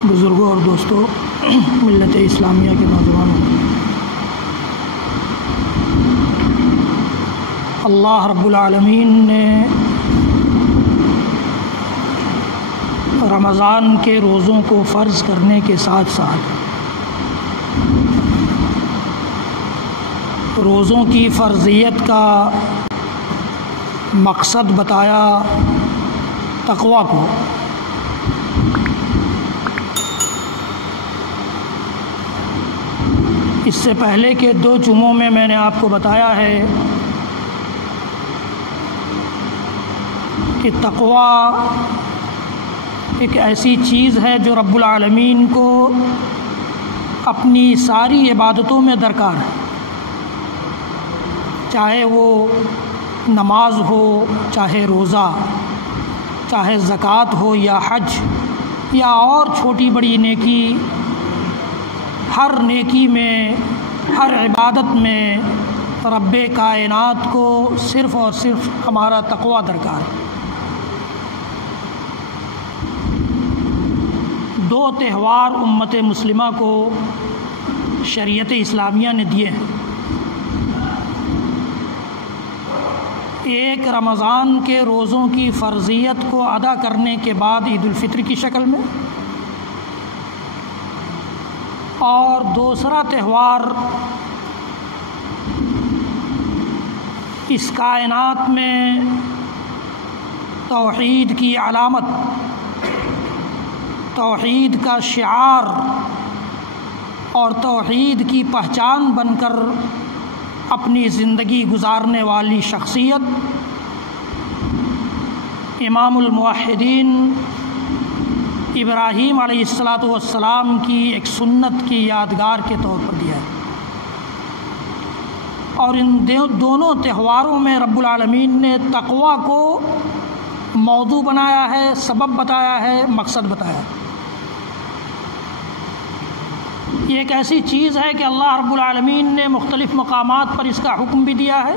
بزرگوں اور دوستوں، ملت اسلامیہ کے نوجوانوں، اللہ رب العالمین نے رمضان کے روزوں کو فرض کرنے کے ساتھ ساتھ روزوں کی فرضیت کا مقصد بتایا تقویٰ کو۔ اس سے پہلے کے 2 جمعوں میں نے آپ کو بتایا ہے کہ تقویٰ ایک ایسی چیز ہے جو رب العالمین کو اپنی ساری عبادتوں میں درکار ہے، چاہے وہ نماز ہو، چاہے روزہ، چاہے زکوٰۃ ہو یا حج یا اور چھوٹی بڑی نیکی۔ ہر نیکی میں، ہر عبادت میں رب کائنات کو صرف اور صرف ہمارا تقویٰ درکار ہے۔ 2 تہوار امت مسلمہ کو شریعت اسلامیہ نے دیے ہیں، ایک رمضان کے روزوں کی فرضیت کو ادا کرنے کے بعد عید الفطر کی شکل میں، اور دوسرا تہوار اس کائنات میں توحید کی علامت، توحید کا شعار اور توحید کی پہچان بن کر اپنی زندگی گزارنے والی شخصیت امام الموحدین ابراہیم علیہ السلام کی ایک سنت کی یادگار کے طور پر دیا ہے۔ اور ان دونوں تہواروں میں رب العالمین نے تقویٰ کو موضوع بنایا ہے، سبب بتایا ہے، مقصد بتایا ہے۔ یہ ایک ایسی چیز ہے کہ اللہ رب العالمین نے مختلف مقامات پر اس کا حکم بھی دیا ہے۔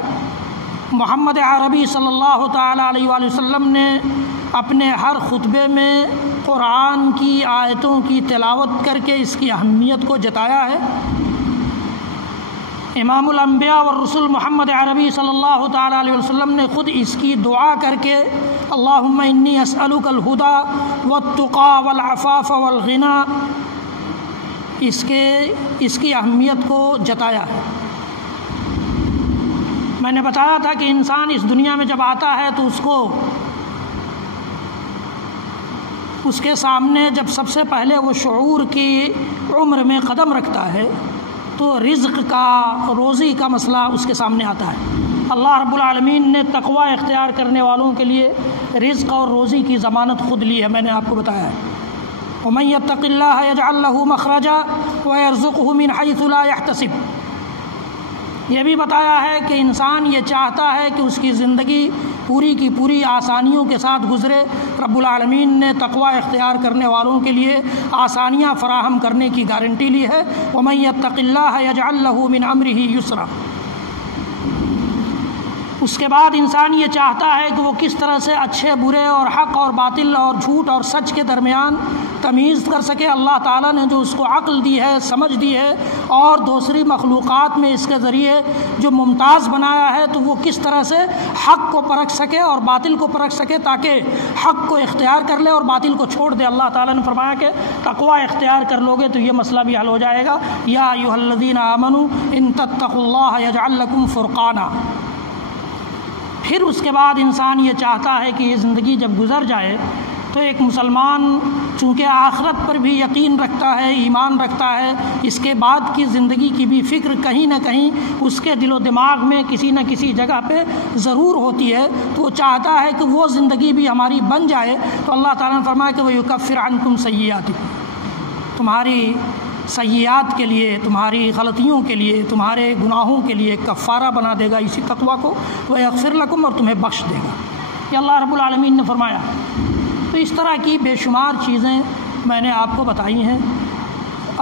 محمد عربی صلی اللہ تعالیٰ علیہ وآلہ وسلم نے اپنے ہر خطبے میں قرآن کی آیتوں کی تلاوت کر کے اس کی اہمیت کو جتایا ہے۔ امام الانبیاء والرسل محمد عربی صلی اللہ تعالیٰ علیہ وسلم نے خود اس کی دعا کر کے اللہم انی اسألک الہدی والتقی والعفاف والغنی اس کی اہمیت کو جتایا ہے۔ میں نے بتایا تھا کہ انسان اس دنیا میں جب آتا ہے تو اس کے سامنے جب سب سے پہلے وہ شعور کی عمر میں قدم رکھتا ہے تو رزق کا، روزی کا مسئلہ اس کے سامنے آتا ہے۔ اللہ رب العالمین نے تقویٰ اختیار کرنے والوں کے لیے رزق اور روزی کی ضمانت خود لی ہے، میں نے آپ کو بتایا ہے۔ وَمَن يَتَّقِ اللَّهَ يَجْعَل لَّهُ مَخْرَجًا وَيَرْزُقْهُ مِنْ حَيْثُ لَا يَحْتَسِبُ۔ یہ بھی بتایا ہے کہ انسان یہ چاہتا ہے کہ اس کی زندگی پوری کی پوری آسانیوں کے ساتھ گزرے، رب العالمین نے تقویٰ اختیار کرنے والوں کے لیے آسانیاں فراہم کرنے کی گارنٹی لی ہے۔ وَمَن يَتَّقِ اللَّهَ يَجْعَل لَّهُ مِنْ أَمْرِهِ يُسْرًا۔ اس کے بعد انسان یہ چاہتا ہے کہ وہ کس طرح سے اچھے برے اور حق اور باطل اور جھوٹ اور سچ کے درمیان تمیز کر سکے۔ اللہ تعالیٰ نے جو اس کو عقل دی ہے، سمجھ دی ہے، اور دوسری مخلوقات میں اس کے ذریعے جو ممتاز بنایا ہے، تو وہ کس طرح سے حق کو پرکھ سکے اور باطل کو پرکھ سکے تاکہ حق کو اختیار کر لے اور باطل کو چھوڑ دے۔ اللہ تعالیٰ نے فرمایا کہ تقویٰ اختیار کر لوگے تو یہ مسئلہ بھی حل ہو جائے گا۔ یا ایھا الذین آمنوا ان تتقوا اللہ یجعل لکم فرقانا۔ پھر اس کے بعد انسان یہ چاہتا ہے کہ یہ زندگی جب گزر جائے تو ایک مسلمان چونکہ آخرت پر بھی یقین رکھتا ہے، ایمان رکھتا ہے، اس کے بعد کی زندگی کی بھی فکر کہیں نہ کہیں اس کے دل و دماغ میں کسی نہ کسی جگہ پہ ضرور ہوتی ہے، تو وہ چاہتا ہے کہ وہ زندگی بھی ہماری بن جائے۔ تو اللہ تعالیٰ نے فرمایا کہ وَيُكَفِّرْ عَنْكُمْ سَيِّئَاتِكُمْ، تمہاری سیئات کے لیے، تمہاری غلطیوں کے لیے، تمہارے گناہوں کے لیے کفارہ بنا دے گا اسی تقویٰ کو، وَيَغْفِرْ لَكُمْ، اور تمہیں بخش دے گا۔ یہ اللہ رب العالمین نے فرمایا۔ تو اس طرح کی بے شمار چیزیں میں نے آپ کو بتائی ہیں،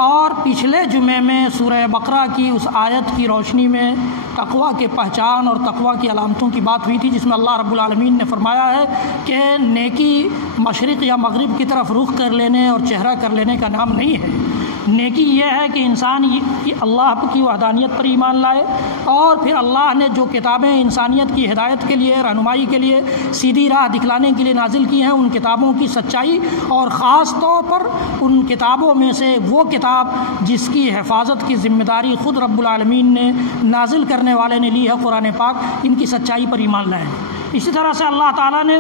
اور پچھلے جمعے میں سورہ بقرہ کی اس آیت کی روشنی میں تقویٰ کے پہچان اور تقویٰ کی علامتوں کی بات ہوئی تھی، جس میں اللہ رب العالمین نے فرمایا ہے کہ نیکی مشرق یا مغرب کی طرف رخ کر لینے اور چہرہ کر لینے کا نام نہیں ہے۔ نیکی یہ ہے کہ انسان اللہ کی وحدانیت پر ایمان لائے، اور پھر اللہ نے جو کتابیں انسانیت کی ہدایت کے لیے، رہنمائی کے لیے، سیدھی راہ دکھلانے کے لیے نازل کی ہیں، ان کتابوں کی سچائی، اور خاص طور پر ان کتابوں میں سے وہ کتاب جس کی حفاظت کی ذمہ داری خود رب العالمین نے نازل کرنے والے نے لی ہے، قرآن پاک، ان کی سچائی پر ایمان لائے۔ اسی طرح سے اللہ تعالیٰ نے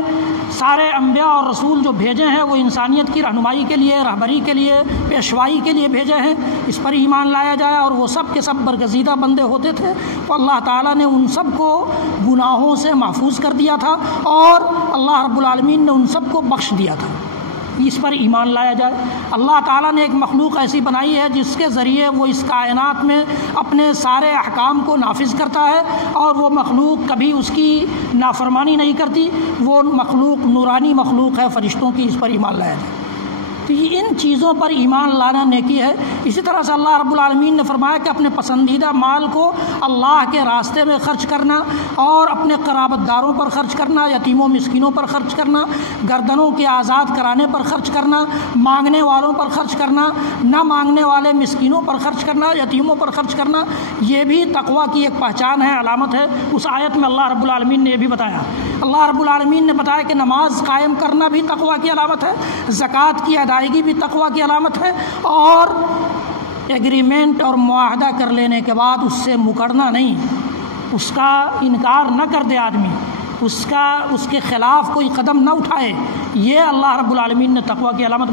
سارے انبیاء اور رسول جو بھیجے ہیں وہ انسانیت کی رہنمائی کے لیے، رہبری کے لیے، پیشوائی کے لیے بھیجے ہیں، اس پر ایمان لایا جائے۔ اور وہ سب کے سب برگزیدہ بندے ہوتے تھے، تو اللہ تعالیٰ نے ان سب کو گناہوں سے محفوظ کر دیا تھا، اور اللہ رب العالمین نے ان سب کو بخش دیا تھا۔ اس پر ایمان لایا جائے۔ اللہ تعالیٰ نے ایک مخلوق ایسی بنائی ہے جس کے ذریعے وہ اس کائنات میں اپنے سارے احکام کو نافذ کرتا ہے، اور وہ مخلوق کبھی اس کی نافرمانی نہیں کرتی۔ وہ مخلوق نورانی مخلوق ہے، فرشتوں کی، اس پر ایمان لایا جائے۔ تو ان چیزوں پر ایمان لانا نیکی ہے۔ اسی طرح سے اللہ رب العالمین نے فرمایا کہ اپنے پسندیدہ مال کو اللہ کے راستے میں خرچ کرنا، اور اپنے قرابت داروں پر خرچ کرنا، یتیموں مسکینوں پر خرچ کرنا، گردنوں کے آزاد کرانے پر خرچ کرنا، مانگنے والوں پر خرچ کرنا، نہ مانگنے والے مسکینوں پر خرچ کرنا، یتیموں پر خرچ کرنا، یہ بھی تقویٰ کی ایک پہچان ہے، علامت ہے۔ اس آیت میں اللہ رب العالمین نے یہ بھی بتایا۔ اللہ رب العالمین نے بتایا کہ نماز قائم کرنا بھی تقویٰ کی علامت ہے، زکوٰۃ کی ادائیگی بھی تقویٰ کی علامت ہے، اور ایگریمنٹ اور معاہدہ کر لینے کے بعد اس سے مکرنا نہیں، اس کا انکار نہ کر دے آدمی، اس کے خلاف کوئی قدم نہ اٹھائے، یہ اللہ رب العالمین نے تقویٰ کی علامت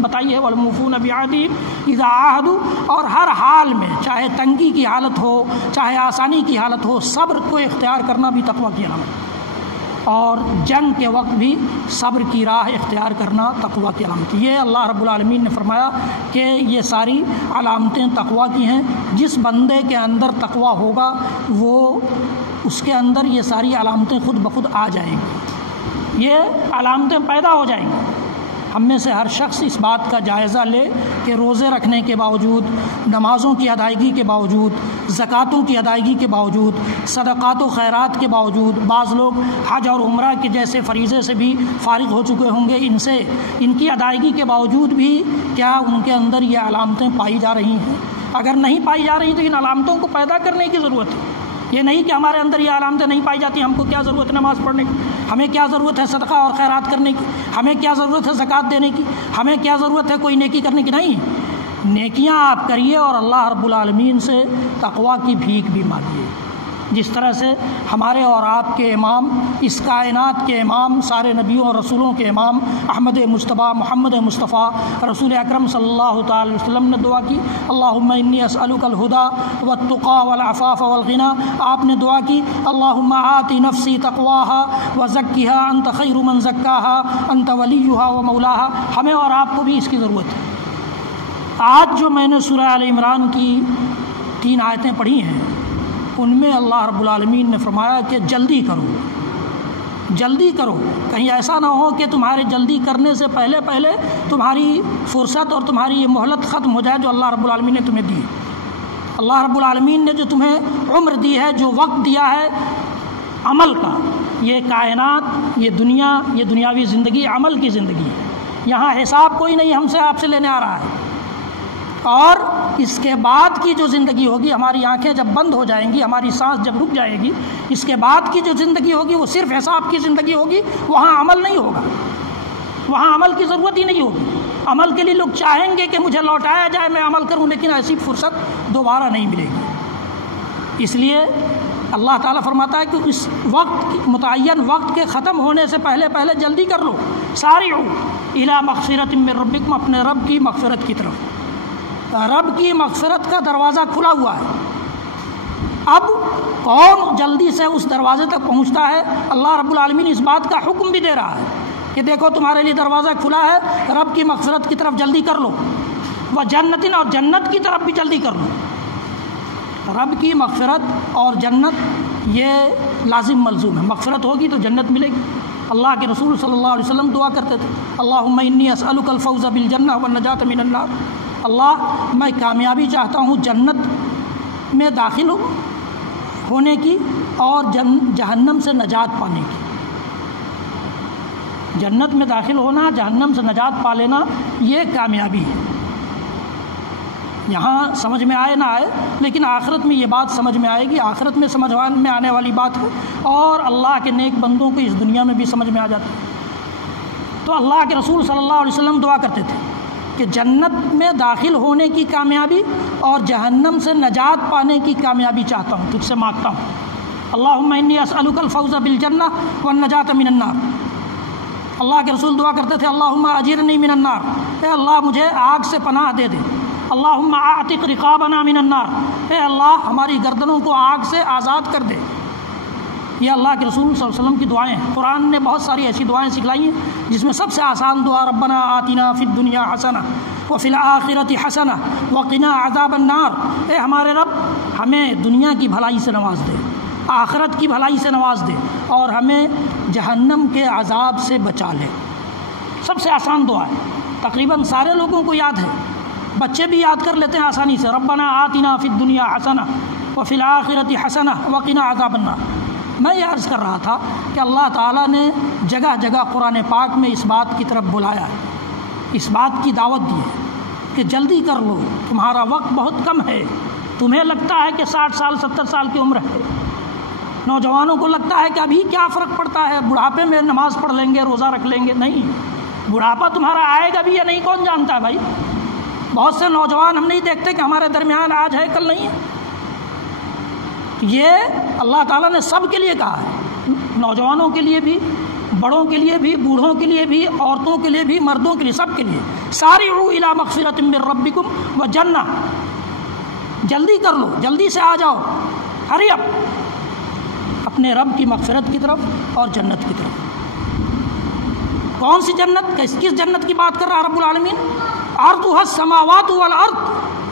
بتائی ہے۔ والموفون بعہدہم اذا عاہدوا، اور ہر حال میں، چاہے تنگی کی حالت ہو، چاہے آسانی کی حالت ہو، صبر کو اختیار کرنا بھی تقویٰ کی علامت ہے، اور جنگ کے وقت بھی صبر کی راہ اختیار کرنا تقویٰ کی علامت۔ یہ اللہ رب العالمین نے فرمایا کہ یہ ساری علامتیں تقویٰ کی ہیں۔ جس بندے کے اندر تقویٰ ہوگا وہ اس کے اندر یہ ساری علامتیں خود بخود آ جائیں گی، یہ علامتیں پیدا ہو جائیں گی۔ ہم میں سے ہر شخص اس بات کا جائزہ لے کہ روزے رکھنے کے باوجود، نمازوں کی ادائیگی کے باوجود، زکوٰۃوں کی ادائیگی کے باوجود، صدقات و خیرات کے باوجود، بعض لوگ حج اور عمرہ کے جیسے فریضے سے بھی فارغ ہو چکے ہوں گے، ان کی ادائیگی کے باوجود بھی کیا ان کے اندر یہ علامتیں پائی جا رہی ہیں؟ اگر نہیں پائی جا رہی تو ان علامتوں کو پیدا کرنے کی ضرورت ہے۔ یہ نہیں کہ ہمارے اندر یہ علامتیں نہیں پائی جاتی، ہم کو کیا ضرورت ہے نماز پڑھنے کی، ہمیں کیا ضرورت ہے صدقہ اور خیرات کرنے کی، ہمیں کیا ضرورت ہے زکوٰۃ دینے کی، ہمیں کیا ضرورت ہے کوئی نیکی کرنے کی۔ نہیں، نیکیاں آپ کریے اور اللہ رب العالمین سے تقویٰ کی بھیک بھی مانگیے، جس طرح سے ہمارے اور آپ کے امام، اس کائنات کے امام، سارے نبیوں اور رسولوں کے امام احمد مجتبیٰ محمد مصطفیٰ رسول اکرم صلی اللہ تعالی علیہ وسلم نے دعا کی، اللہم انی اسألک الہدی والتقی والعفاف والغنی۔ آپ نے دعا کی، اللہم آت نفسی تقواہا وزکھا انت خیر من زکاہا انت ولیہا ومولاہا۔ ہمیں اور آپ کو بھی اس کی ضرورت ہے۔ آج جو میں نے سورہ آل عمران کی 3 آیتیں پڑھی ہیں، ان میں اللہ رب العالمین نے فرمایا کہ جلدی کرو، جلدی کرو، کہیں ایسا نہ ہو کہ تمہارے جلدی کرنے سے پہلے تمہاری فرصت اور تمہاری یہ مہلت ختم ہو جائے جو اللہ رب العالمین نے تمہیں دی۔ اللہ رب العالمین نے جو تمہیں عمر دی ہے، جو وقت دیا ہے عمل کا، یہ کائنات، یہ دنیا، یہ دنیاوی زندگی عمل کی زندگی ہے۔ یہاں حساب کوئی نہیں ہم سے آپ سے لینے آ رہا ہے، اور اس کے بعد کی جو زندگی ہوگی، ہماری آنکھیں جب بند ہو جائیں گی، ہماری سانس جب رک جائے گی، اس کے بعد کی جو زندگی ہوگی وہ صرف حساب کی زندگی ہوگی، وہاں عمل نہیں ہوگا، وہاں عمل کی ضرورت ہی نہیں ہوگی۔ عمل کے لیے لوگ چاہیں گے کہ مجھے لوٹایا جائے، میں عمل کروں، لیکن ایسی فرصت دوبارہ نہیں ملے گی۔ اس لیے اللہ تعالیٰ فرماتا ہے کہ اس وقت، متعین وقت کے ختم ہونے سے پہلے جلدی کر لو، سارعوا الی مغفرۃ من ربکم، اپنے رب کی مغفرت کی طرف۔ رب کی مغفرت کا دروازہ کھلا ہوا ہے، اب کون جلدی سے اس دروازے تک پہنچتا ہے؟ اللہ رب العالمین اس بات کا حکم بھی دے رہا ہے کہ دیکھو تمہارے لیے دروازہ کھلا ہے، رب کی مغفرت کی طرف جلدی کر لو، وجنت، اور جنت کی طرف بھی جلدی کر لو۔ رب کی مغفرت اور جنت یہ لازم ملزوم ہے، مغفرت ہوگی تو جنت ملے گی۔ اللہ کے رسول صلی اللہ علیہ وسلم دعا کرتے تھے، اللہم انی اسألک الفوز بالجنہ والنجاۃ من النار۔ اللہ، میں کامیابی چاہتا ہوں، جنت میں داخل ہوں۔ ہونے کی اور جہنم سے نجات پانے کی۔ جنت میں داخل ہونا، جہنم سے نجات پا لینا، یہ کامیابی ہے۔ یہاں سمجھ میں آئے نہ آئے، لیکن آخرت میں یہ بات سمجھ میں آئے گی، آخرت میں سمجھ میں آنے والی بات ہے، اور اللہ کے نیک بندوں کو اس دنیا میں بھی سمجھ میں آ جاتا ہے۔ تو اللہ کے رسول صلی اللہ علیہ وسلم دعا کرتے تھے کہ جنت میں داخل ہونے کی کامیابی اور جہنم سے نجات پانے کی کامیابی چاہتا ہوں، تجھ سے مانگتا ہوں۔ اللہم انی اسألک الفوز بالجنہ والنجاۃ من النار۔ اللہ کے رسول دعا کرتے تھے اللہم اجرنی من النار، اے اللہ مجھے آگ سے پناہ دے دے۔ اللہم اعتق رقابنا من النار، اے اللہ ہماری گردنوں کو آگ سے آزاد کر دے۔ یہ اللہ کے رسول صلی اللہ علیہ وسلم کی دعائیں ہیں۔ قرآن نے بہت ساری ایسی دعائیں سکھلائی ہیں جس میں سب سے آسان دعا ربنا آتنا فی الدنیا حسنہ وفی الآخرۃ حسنہ وقنا عذاب النار، اے ہمارے رب ہمیں دنیا کی بھلائی سے نواز دے، آخرت کی بھلائی سے نواز دے، اور ہمیں جہنم کے عذاب سے بچا لے۔ سب سے آسان دعا ہے، تقریباً سارے لوگوں کو یاد ہے، بچے بھی یاد کر لیتے ہیں آسانی سے، ربنا آتنا فی الدنیا حسنہ وفی الآخرۃ حسنہ وقنا عذاب النار۔ میں یہ عرض کر رہا تھا کہ اللہ تعالیٰ نے جگہ جگہ قرآن پاک میں اس بات کی طرف بلایا ہے، اس بات کی دعوت دی ہے کہ جلدی کر لو، تمہارا وقت بہت کم ہے۔ تمہیں لگتا ہے کہ 60 سال 70 سال کی عمر ہے، نوجوانوں کو لگتا ہے کہ ابھی کیا فرق پڑتا ہے، بڑھاپے میں نماز پڑھ لیں گے، روزہ رکھ لیں گے۔ نہیں، بڑھاپا تمہارا آئے گا بھی یا نہیں کون جانتا ہے بھائی۔ بہت سے نوجوان ہم نہیں دیکھتے کہ ہمارے درمیان آج ہے کل نہیں ہے۔ یہ اللہ تعالیٰ نے سب کے لیے کہا ہے، نوجوانوں کے لیے بھی، بڑوں کے لیے بھی، بوڑھوں کے لیے بھی، عورتوں کے لیے بھی، مردوں کے لیے، سب کے لیے۔ سارعوا الی مغفرۃ من ربکم وجنہ، جلدی کر لو، جلدی سے آ جاؤ، ہری اپ اپنے رب کی مغفرت کی طرف اور جنت کی طرف۔ کون سی جنت؟ کس جنت کی بات کر رہا رب العالمین؟ عرضها السماوات والارض،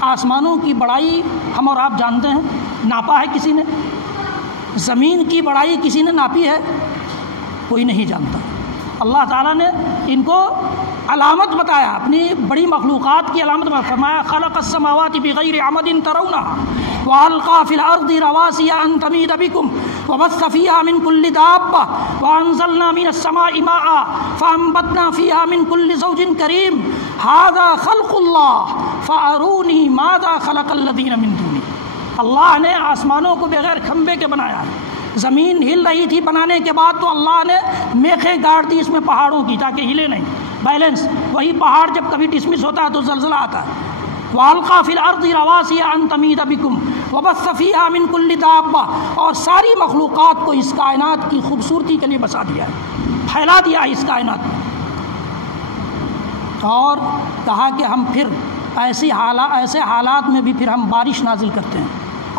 آسمانوں کی بڑائی ہم اور آپ جانتے ہیں، ناپا ہے کسی نے؟ زمین کی بڑائی کسی نے ناپی ہے؟ کوئی نہیں جانتا۔ اللہ تعالیٰ نے ان کو علامت بتایا، اپنی بڑی مخلوقات کی علامت بتایا، فرمایا خلق السماوات بغیر عمد ترونها والقى في الارض رواسي ان تميد بكم وبث فيها من كل دابة وانزلنا من السماء ماء فانبتنا فيها من كل زوج كريم هذا خلق الله فاروني ماذا خلق الذين من دونه۔ اللہ نے آسمانوں کو بغیر کھمبے کے بنایا، زمین ہل رہی تھی بنانے کے بعد تو اللہ نے میخیں گاڑ دی اس میں پہاڑوں کی تاکہ ہلے نہیں، بیلنس۔ وہی پہاڑ جب کبھی ڈسمس ہوتا ہے تو زلزلہ آتا ہے۔ وَأَلْقَى فِي الْأَرْضِ رَوَاسِيَ أَن تَمِيدَ بِكُمْ وَبَثَّ فِيهَا مِن كُلِّ دَابَّةٍ، اور ساری مخلوقات کو اس کائنات کی خوبصورتی کے لیے بسا دیا ہے، پھیلا دیا ہے اس کائنات میں۔ اور کہا کہ ہم پھر ایسے حالات میں بھی پھر ہم بارش نازل کرتے ہیں،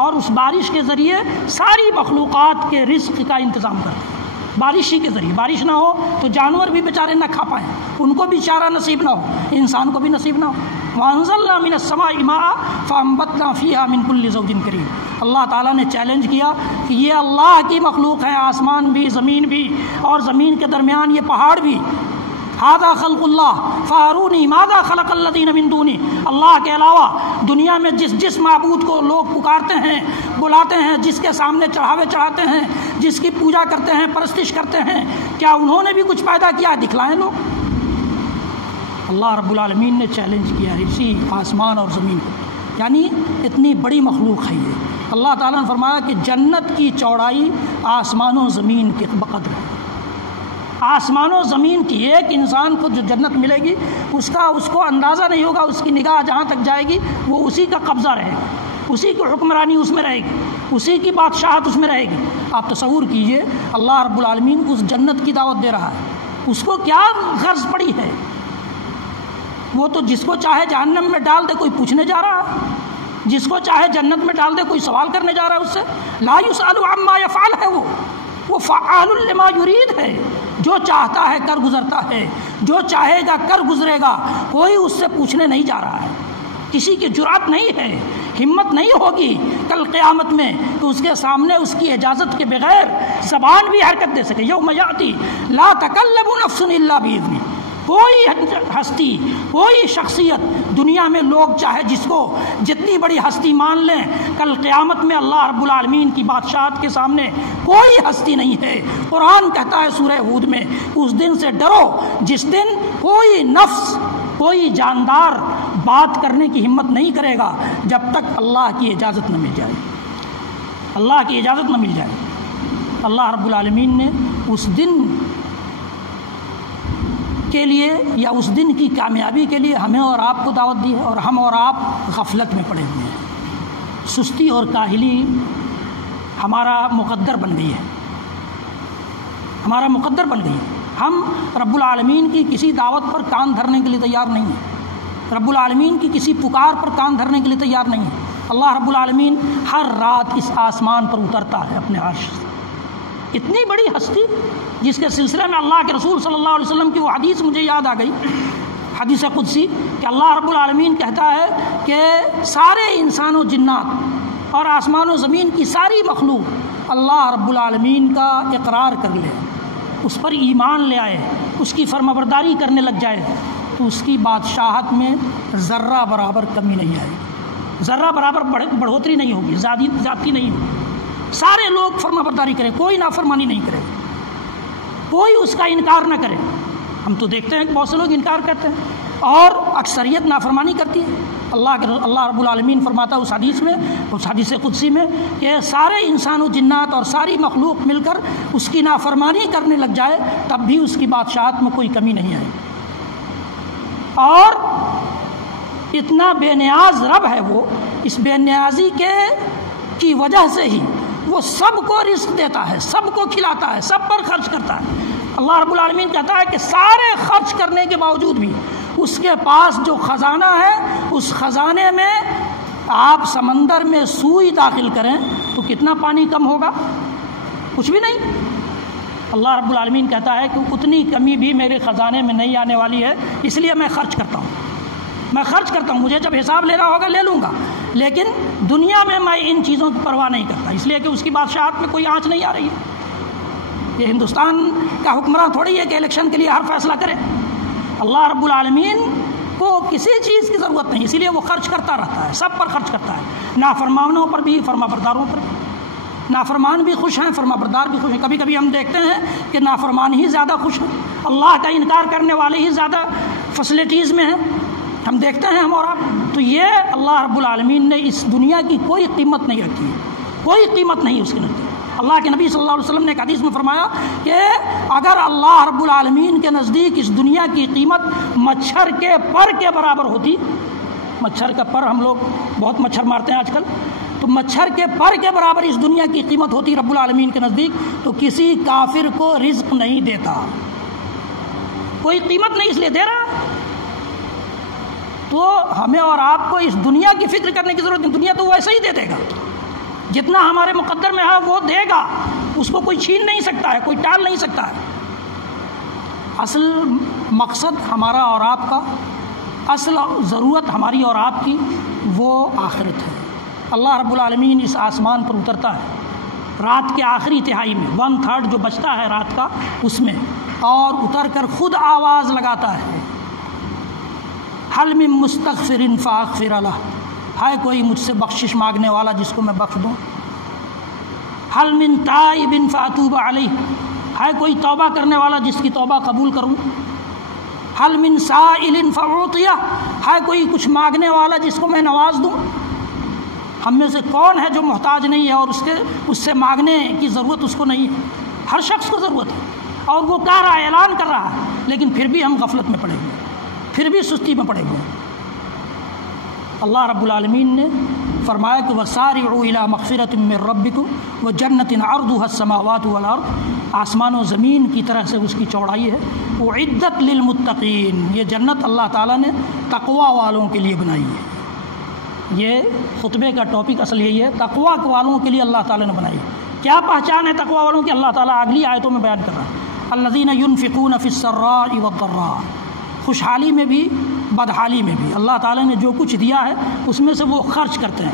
اور اس بارش کے ذریعے ساری مخلوقات کے رزق کا انتظام کرتے ہیں۔ بارش ہی کے ذریعے، بارش نہ ہو تو جانور بھی بیچارے نہ کھا پائیں، ان کو بھی چارہ نصیب نہ ہو، انسان کو بھی نصیب نہ ہو۔ وَأَنزَلْنَا مِنَ السَّمَاءِ مَاءً فَأَنبَتْنَا فِيهَا مِن كُلِّ زَوْجٍ كَرِيمٍ۔ اللہ تعالیٰ نے چیلنج کیا کہ یہ اللہ کی مخلوق ہے، آسمان بھی، زمین بھی، اور زمین کے درمیان یہ پہاڑ بھی۔ هذا خلق اللہ فارونی ماذا خلق الذین من دونی، اللہ کے علاوہ دنیا میں جس معبود کو لوگ پکارتے ہیں، بلاتے ہیں، جس کے سامنے چڑھاوے چڑھاتے ہیں، جس کی پوجا کرتے ہیں، پرستش کرتے ہیں، کیا انہوں نے بھی کچھ پیدا کیا؟ دکھلائیں لوگ۔ اللہ رب العالمین نے چیلنج کیا ہے اسی آسمان اور زمین کو، یعنی اتنی بڑی مخلوق ہے یہ۔ اللہ تعالیٰ نے فرمایا کہ جنت کی چوڑائی آسمان و زمین کے بقدر ہے۔ آسمان و زمین کی، ایک انسان کو جو جنت ملے گی اس کو اندازہ نہیں ہوگا، اس کی نگاہ جہاں تک جائے گی وہ اسی کا قبضہ رہے گا، اسی کی حکمرانی اس میں رہے گی، اسی کی بادشاہت اس میں رہے گی۔ آپ تصور کیجئے اللہ رب العالمین اس جنت کی دعوت دے رہا ہے، اس کو کیا غرض پڑی ہے؟ وہ تو جس کو چاہے جہنم میں ڈال دے، کوئی پوچھنے جا رہا ہے؟ جس کو چاہے جنت میں ڈال دے، کوئی سوال کرنے جا رہا ہے اس سے؟ لا يسأل عما يفعل ہے، وہ فعال لما یرید ہے، جو چاہتا ہے کر گزرتا ہے، جو چاہے گا کر گزرے گا، کوئی اس سے پوچھنے نہیں جا رہا ہے۔ کسی کی جرأت نہیں ہے، ہمت نہیں ہوگی کل قیامت میں کہ اس کے سامنے اس کی اجازت کے بغیر زبان بھی حرکت دے سکے۔ یوم یاتی لا تکلم نفس الا باذنہ، کوئی ہستی، کوئی شخصیت دنیا میں لوگ چاہے جس کو جتنی بڑی ہستی مان لیں، کل قیامت میں اللہ رب العالمین کی بادشاہت کے سامنے کوئی ہستی نہیں ہے۔ قرآن کہتا ہے سورہ ہود میں، اس دن سے ڈرو جس دن کوئی نفس، کوئی جاندار بات کرنے کی ہمت نہیں کرے گا جب تک اللہ کی اجازت نہ مل جائے، اللہ کی اجازت نہ مل جائے۔ اللہ رب العالمین نے اس دن کے لیے یا اس دن کی کامیابی کے لیے ہمیں اور آپ کو دعوت دی ہے، اور ہم اور آپ غفلت میں پڑے ہوئے ہیں۔ سستی اور کاہلی ہمارا مقدر بن گئی ہے، ہمارا مقدر بن گئی ہے۔ ہم رب العالمین کی کسی دعوت پر کان دھرنے کے لیے تیار نہیں ہیں، رب العالمین کی کسی پکار پر کان دھرنے کے لیے تیار نہیں ہیں۔ اللہ رب العالمین ہر رات اس آسمان پر اترتا ہے اپنے عرش سے۔ اتنی بڑی ہستی جس کے سلسلے میں اللہ کے رسول صلی اللہ علیہ وسلم کی وہ حدیث مجھے یاد آ گئی، حدیث قدسی، کہ اللہ رب العالمین کہتا ہے کہ سارے انسان و جنات اور آسمان و زمین کی ساری مخلوق اللہ رب العالمین کا اقرار کر لے، اس پر ایمان لے آئے، اس کی فرمانبرداری کرنے لگ جائے، تو اس کی بادشاہت میں ذرہ برابر کمی نہیں آئے گی، ذرہ برابر بڑھوتری نہیں ہوگی، زیادتی نہیں ہوگی۔ سارے لوگ فرمانبرداری کریں، کوئی نافرمانی نہیں کرے، کوئی اس کا انکار نہ کرے۔ ہم تو دیکھتے ہیں کہ بہت سے لوگ انکار کرتے ہیں اور اکثریت نافرمانی کرتی ہے۔ اللہ رب العالمین فرماتا ہے اس حدیث میں، اس حدیث قدسی میں، کہ سارے انسان و جنات اور ساری مخلوق مل کر اس کی نافرمانی کرنے لگ جائے تب بھی اس کی بادشاہت میں کوئی کمی نہیں آئے۔ اور اتنا بے نیاز رب ہے وہ، اس بے نیازی کی وجہ سے ہی وہ سب کو رزق دیتا ہے، سب کو کھلاتا ہے، سب پر خرچ کرتا ہے۔ اللہ رب العالمین کہتا ہے کہ سارے خرچ کرنے کے باوجود بھی اس کے پاس جو خزانہ ہے، اس خزانے میں آپ سمندر میں سوئی داخل کریں تو کتنا پانی کم ہوگا؟ کچھ بھی نہیں۔ اللہ رب العالمین کہتا ہے کہ اتنی کمی بھی میرے خزانے میں نہیں آنے والی ہے، اس لیے میں خرچ کرتا ہوں، میں خرچ کرتا ہوں، مجھے جب حساب لینا ہوگا لے لوں گا، لیکن دنیا میں میں ان چیزوں کی پرواہ نہیں کرتا، اس لیے کہ اس کی بادشاہت میں کوئی آنچ نہیں آ رہی ہے۔ یہ ہندوستان کا حکمراں تھوڑی ہے کہ الیکشن کے لیے ہر فیصلہ کرے۔ اللہ رب العالمین کو کسی چیز کی ضرورت نہیں، اسی لیے وہ خرچ کرتا رہتا ہے، سب پر خرچ کرتا ہے، نافرمانوں پر بھی، فرمانبرداروں پر بھی۔ نافرمان بھی خوش ہیں، فرمانبردار بھی خوش ہیں۔ کبھی کبھی ہم دیکھتے ہیں کہ نافرمان ہی زیادہ خوش ہیں، اللہ کا انکار کرنے والے ہی زیادہ فیسلٹیز میں ہیں، ہم دیکھتے ہیں ہم اور آپ۔ تو یہ اللہ رب العالمین نے اس دنیا کی کوئی قیمت نہیں رکھی ہے، کوئی قیمت نہیں اس کے نزدیک۔ اللہ کے نبی صلی اللہ علیہ وسلم نے ایک حدیث میں فرمایا کہ اگر اللہ رب العالمین کے نزدیک اس دنیا کی قیمت مچھر کے پر کے برابر ہوتی، مچھر کا پر، ہم لوگ بہت مچھر مارتے ہیں آج کل، تو مچھر کے پر کے برابر اس دنیا کی قیمت ہوتی رب العالمین کے نزدیک، تو کسی کافر کو رزق نہیں دیتا، کوئی قیمت نہیں اس لیے دے رہا۔ تو ہمیں اور آپ کو اس دنیا کی فکر کرنے کی ضرورت نہیں، دنیا تو ویسے ہی دے دے گا، جتنا ہمارے مقدر میں ہے وہ دے گا، اس کو کوئی چھین نہیں سکتا ہے، کوئی ٹال نہیں سکتا ہے۔ اصل مقصد ہمارا اور آپ کا، اصل ضرورت ہماری اور آپ کی وہ آخرت ہے۔ اللہ رب العالمین اس آسمان پر اترتا ہے رات کے آخری تہائی میں، 1/3 جو بچتا ہے رات کا اس میں، اور اتر کر خود آواز لگاتا ہے، حل من مستغفر فاغفر لہ، ہے کوئی مجھ سے بخشش مانگنے والا جس کو میں بخش دوں؟ حل من تائب فاتوب علیہ، ہے کوئی توبہ کرنے والا جس کی توبہ قبول کروں؟ حل من سائل فاعطیہ، ہے کوئی کچھ مانگنے والا جس کو میں نواز دوں؟ ہم میں سے کون ہے جو محتاج نہیں ہے اور اس سے مانگنے کی ضرورت اس کو نہیں ہے؟ ہر شخص کو ضرورت ہے، اور وہ کہہ رہا ہے، اعلان کر رہا ہے، لیکن پھر بھی ہم غفلت میں پڑے ہوئے، پھر بھی سستی میں پڑے ہوئے ہیں۔ اللہ رب العالمین نے فرمایا کہ وَسَارِعُوا إِلَىٰ مَغْفِرَةٍ مِّن رَّبِّكُمْ وَجَنَّةٍ عَرْضُهَا السَّمَاوَاتُ وَالْأَرْضُ، آسمان و زمین کی طرح سے اس کی چوڑائی ہے، اُعِدَّتْ لِلْمُتَّقِينَ، یہ جنت اللہ تعالیٰ نے تقوی والوں کے لیے بنائی ہے۔ یہ خطبے کا ٹاپک اصل یہی ہے، تقوی والوں کے لیے اللہ تعالیٰ نے بنائی ہے۔ کیا پہچان ہے تقوی والوں کی؟ اللہ تعالیٰ اگلی آیتوں میں بیان کر رہا ہے، الَّذِينَ يُنفِقُونَ فِي السَّرَّاءِ وَالضَّرَّاءِ، خوشحالی میں بھی بدحالی میں بھی اللہ تعالیٰ نے جو کچھ دیا ہے اس میں سے وہ خرچ کرتے ہیں،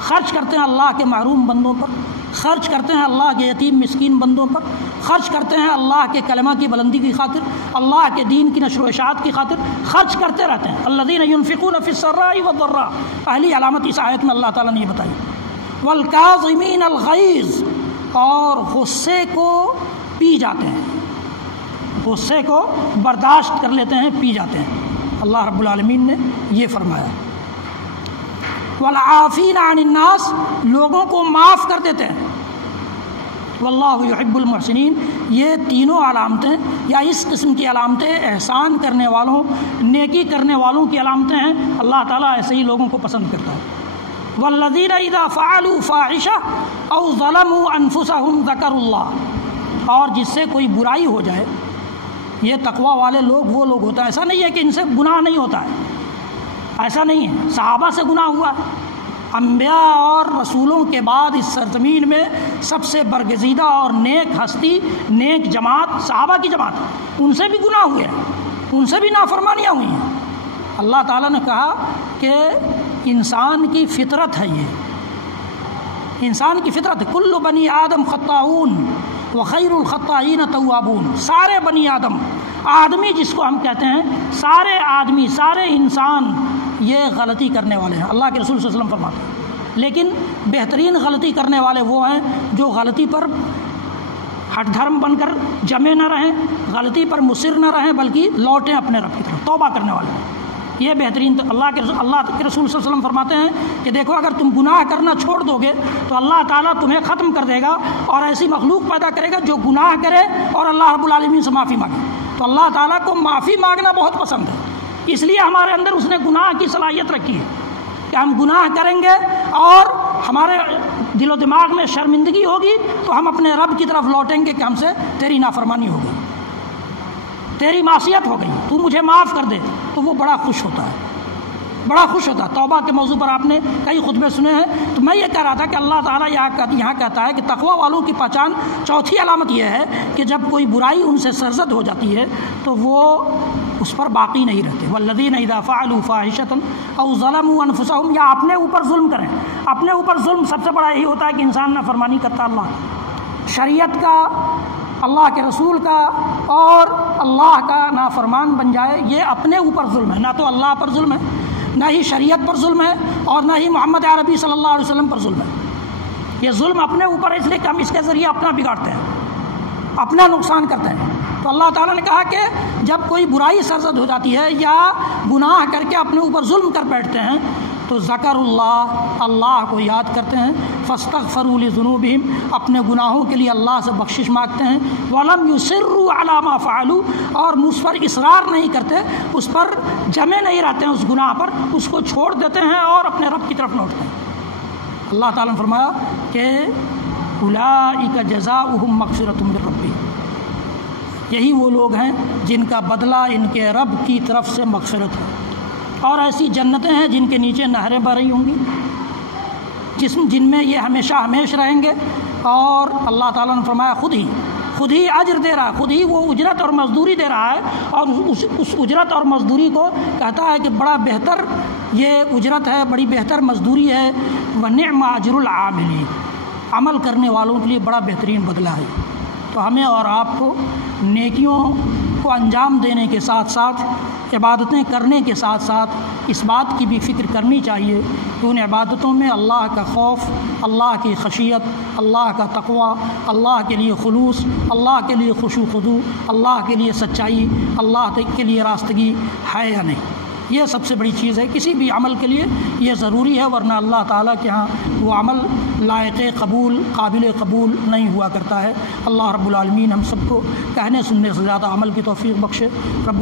خرچ کرتے ہیں اللہ کے محروم بندوں پر، خرچ کرتے ہیں اللہ کے یتیم مسکین بندوں پر، خرچ کرتے ہیں اللہ کے کلمہ کی بلندی کی خاطر، اللہ کے دین کی نشر و اشاعت کی خاطر خرچ کرتے رہتے ہیں۔ الذین ينفقون فی السراء والضراء، پہلی علامت اس آیت میں اللہ تعالیٰ نے یہ بتائی۔ والکاظمین الغیظ، اور غصے کو پی جاتے ہیں، غصے کو برداشت کر لیتے ہیں، پی جاتے ہیں۔ اللہ رب العالمین نے یہ فرمایا۔ والعافین عن الناس، لوگوں کو معاف کر دیتے ہیں۔ واللہ یحب المحسنین، یہ تینوں علامتیں یا اس قسم کی علامتیں احسان کرنے والوں، نیکی کرنے والوں کی علامتیں ہیں۔ اللہ تعالیٰ ایسے ہی لوگوں کو پسند کرتا ہے۔ والذین اذا فعلوا فاحشہ او ظلموا انفسهم ذکروا اللہ، اور جس سے کوئی برائی ہو جائے، یہ تقوی والے لوگ وہ لوگ ہوتا ہے، ایسا نہیں ہے کہ ان سے گناہ نہیں ہوتا ہے، ایسا نہیں ہے، صحابہ سے گناہ ہوا ہے۔ انبیاء اور رسولوں کے بعد اس سرزمین میں سب سے برگزیدہ اور نیک ہستی، نیک جماعت صحابہ کی جماعت، ان سے بھی گناہ ہوئے ہیں، ان سے بھی نافرمانیاں ہوئی ہیں۔ اللہ تعالیٰ نے کہا کہ انسان کی فطرت ہے، یہ انسان کی فطرت ہے۔ کل بنی آدم خطاؤون وخیر الخطائین توابون، سارے بنی آدم، آدمی جس کو ہم کہتے ہیں، سارے آدمی، سارے انسان یہ غلطی کرنے والے ہیں۔ اللہ کے رسول صلی اللہ علیہ وسلم فرماتے ہیں، لیکن بہترین غلطی کرنے والے وہ ہیں جو غلطی پر ہٹ دھرم بن کر جمے نہ رہیں، غلطی پر مصر نہ رہیں، بلکہ لوٹیں اپنے رب کی طرف، توبہ کرنے والے ہیں۔ یہ بہترین اللہ کے رسول صلی اللہ علیہ وسلم فرماتے ہیں کہ دیکھو اگر تم گناہ کرنا چھوڑ دو گے تو اللہ تعالیٰ تمہیں ختم کر دے گا اور ایسی مخلوق پیدا کرے گا جو گناہ کرے اور اللہ رب العالمین سے معافی مانگے۔ تو اللہ تعالیٰ کو معافی مانگنا بہت پسند ہے، اس لیے ہمارے اندر اس نے گناہ کی صلاحیت رکھی ہے کہ ہم گناہ کریں گے اور ہمارے دل و دماغ میں شرمندگی ہوگی تو ہم اپنے رب کی طرف لوٹیں گے کہ ہم سے تیری نافرمانی ہو گئی، تیری معصیت ہو گئی، تو مجھے معاف کر دے، تو وہ بڑا خوش ہوتا ہے، بڑا خوش ہوتا ہے۔ توبہ کے موضوع پر آپ نے کئی خطبے سنے ہیں، تو میں یہ کہہ رہا تھا کہ اللہ تعالیٰ یہاں کہتا ہے کہ تقوی والوں کی پہچان، چوتھی علامت یہ ہے کہ جب کوئی برائی ان سے سرزد ہو جاتی ہے تو وہ اس پر باقی نہیں رہتے۔ والذین اذا فعلوا فاحشۃ او ظلموا انفسهم، یا اپنے اوپر ظلم کریں۔ اپنے اوپر ظلم سب سے بڑا یہی ہوتا ہے کہ انسان نافرمانی کرتا اللہ شریعت کا، اللہ کے رسول کا اور اللہ کا نافرمان بن جائے، یہ اپنے اوپر ظلم ہے، نہ تو اللہ پر ظلم ہے، نہ ہی شریعت پر ظلم ہے، اور نہ ہی محمد عربی صلی اللہ علیہ وسلم پر ظلم ہے۔ یہ ظلم اپنے اوپر ہے، اس لیے کہ ہم اس کے ذریعے اپنا بگاڑتے ہیں، اپنا نقصان کرتے ہیں۔ تو اللہ تعالیٰ نے کہا کہ جب کوئی برائی سرزد ہو جاتی ہے یا گناہ کر کے اپنے اوپر ظلم کر بیٹھتے ہیں تو ذکر اللہ کو یاد کرتے ہیں، فاستغفروا لذنوبہم، اپنے گناہوں کے لیے اللہ سے بخشش مانگتے ہیں، ولم یصروا علی ما فعلوا، اور اس پر اصرار نہیں کرتے، اس پر جمے نہیں رہتے ہیں اس گناہ پر، اس کو چھوڑ دیتے ہیں اور اپنے رب کی طرف لوٹتے ہیں۔ اللہ تعالیٰ نے فرمایا کہ اولئک جزاؤہم مغفرۃ من ربہم، یہی وہ لوگ ہیں جن کا بدلہ ان کے رب کی طرف سے مغفرت ہے، اور ایسی جنتیں ہیں جن کے نیچے نہریں بہ رہی ہوں گی، جن میں یہ ہمیشہ ہمیش رہیں گے۔ اور اللہ تعالیٰ نے فرمایا خود ہی اجر دے رہا ہے، خود ہی وہ اجرت اور مزدوری دے رہا ہے، اور اس اجرت اور مزدوری کو کہتا ہے کہ بڑا بہتر یہ اجرت ہے، بڑی بہتر مزدوری ہے، وَنِعْمَ أَجْرُ الْعَامِلِينَ، عمل کرنے والوں کے لیے بڑا بہترین بدلہ ہے۔ تو ہمیں اور آپ کو نیکیوں کو انجام دینے کے ساتھ ساتھ، عبادتیں کرنے کے ساتھ ساتھ اس بات کی بھی فکر کرنی چاہیے کہ ان عبادتوں میں اللہ کا خوف، اللہ کی خشیت، اللہ کا تقوی، اللہ کے لیے خلوص، اللہ کے لیے خشوع خضوع، اللہ کے لیے سچائی، اللہ کے لیے راستگی ہے یا نہیں۔ یہ سب سے بڑی چیز ہے، کسی بھی عمل کے لیے یہ ضروری ہے، ورنہ اللہ تعالیٰ کے ہاں وہ عمل لائق قبول، قابل قبول نہیں ہوا کرتا ہے۔ اللہ رب العالمین ہم سب کو کہنے سننے سے زیادہ عمل کی توفیق بخشے۔ رب